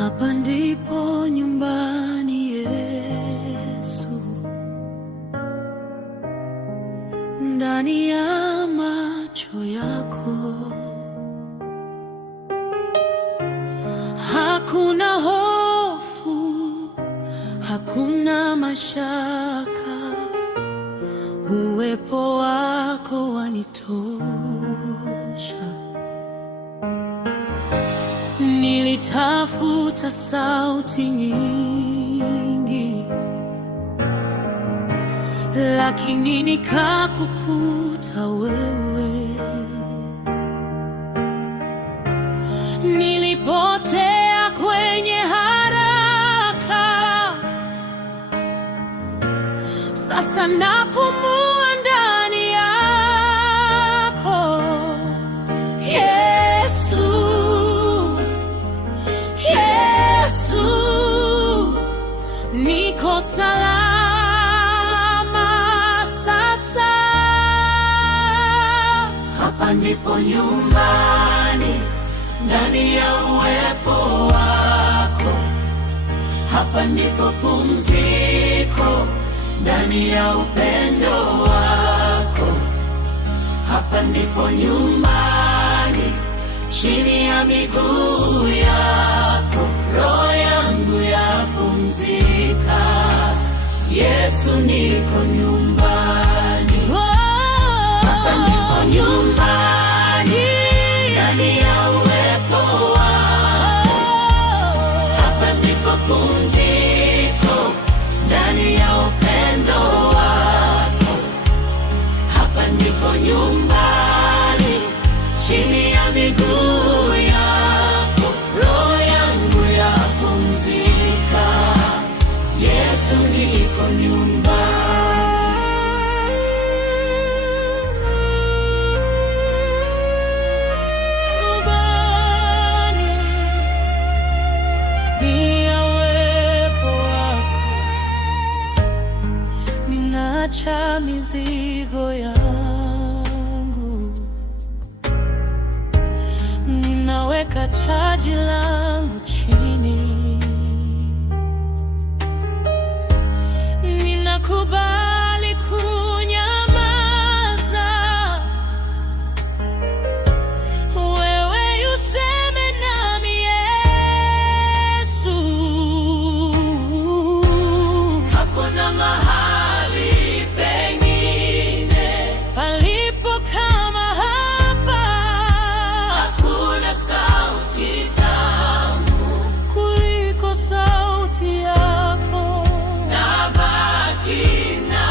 Hapa ndipo nyumbani, Yesu, ndani ya macho yako hakuna hofu, hakuna mashaka. Uwepo wako wanitosha. Nilitafuta sauti nyingi, lakini nikakukuta wewe. Nilipotea kwenye haraka, sasa napumua ndani yako. Yesu, Yesu, niko salama sasa. Hapa ndipo nyumbani, ndani ya uwepo wako. Hapa ndipo pumziko, ndani ya upendo wako. Hapa ndipo nyumbani, chini ya miguu yako. Roho yangu yapumzika, Yesu, niko nyumbani. Hapa ndipo nyumbani, ndani ya uwepo wako. Hapa ndipo pumziko, ndani ya upendo wako. Hapa ndipo nyumbani, chini ya miguu yako. Roho yangu yapumzika, Yesu, niko nyumbani. Ninaacha mizigo yangu, ninaweka taji langu chini, ninakubali kunyamaza. Wewe useme nami, Yesu. Hakuna mahali pengine palipo kama hapa. Hakuna sauti tamu kuliko sauti yako. Nabaki na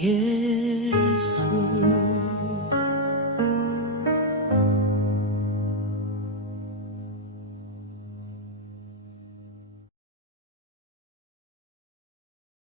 Yesu.